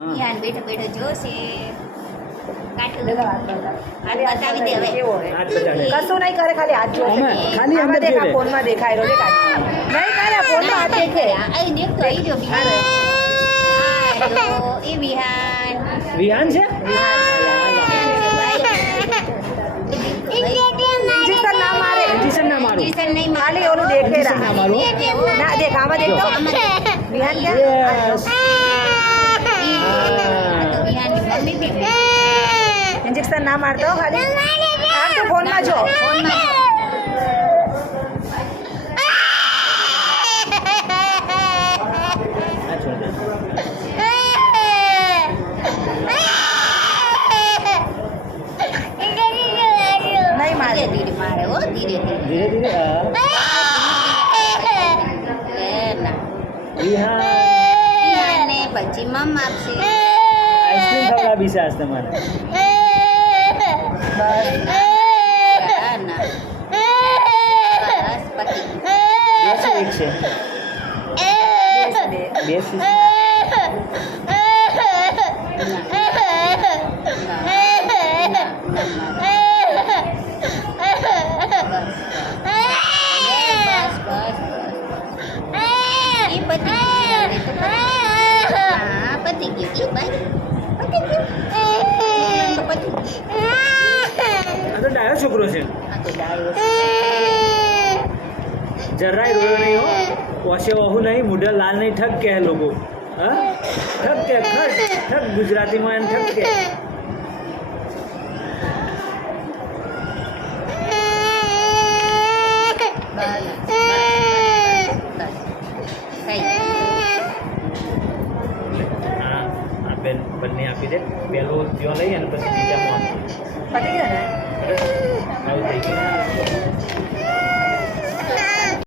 યાર બેઠો બેઠો જોશે કાટલું હાથ બતાવી દે હવે કશું નહીં કરે, ખાલી હાથ જોશે. ખાલી આમાં અંદર દેખ, આ જોવે. ફોનમાં દેખાય રહ્યો, દેખ હાથ. નહીં કરે, ફોનમાં હાથ દેખે. અહીં દેખતો અહીં જો બિહાર એ બિહાર વિહાન છે ઇન્જેક્શન ના મારે, ઇન્જેક્શન ના મારું ટ્યુશન નહીં ખાલી ઓલું દેખે ઇન્જેક્શન ના મારું ના દેખ, આમાં દેખતો વિહાન Yes. બિહારની મમ્મી બી ઇન્જેક્શન ના મારતો, ખાલી આમ તો ફોનમાં જો. ફોનમાં આ છોડ દે. નહીં મારે. ધીરે ધીરે મારે હો ધીરે ધીરે ધીરે ધીરે વિહાન અને પછી મમ આપશે આઈસ્ક્રીમ ખવડાવી છે આજ તમારે ના બસ પતિ બે છે એક છે બે છે આ તો ડાયો છોકરો છે જરાય રોયો નહીં હો પોસે ઓહું નહીં મુઢા લાલ નહીં ઠગ કે લોકો હા ઠગ કે ઠગ ગુજરાતીમાં એમ ઠગ કે આ બેન બંને આપી દે પેલો ત્યો લઈ અને પછી બીજામાં પતી ગયો ને?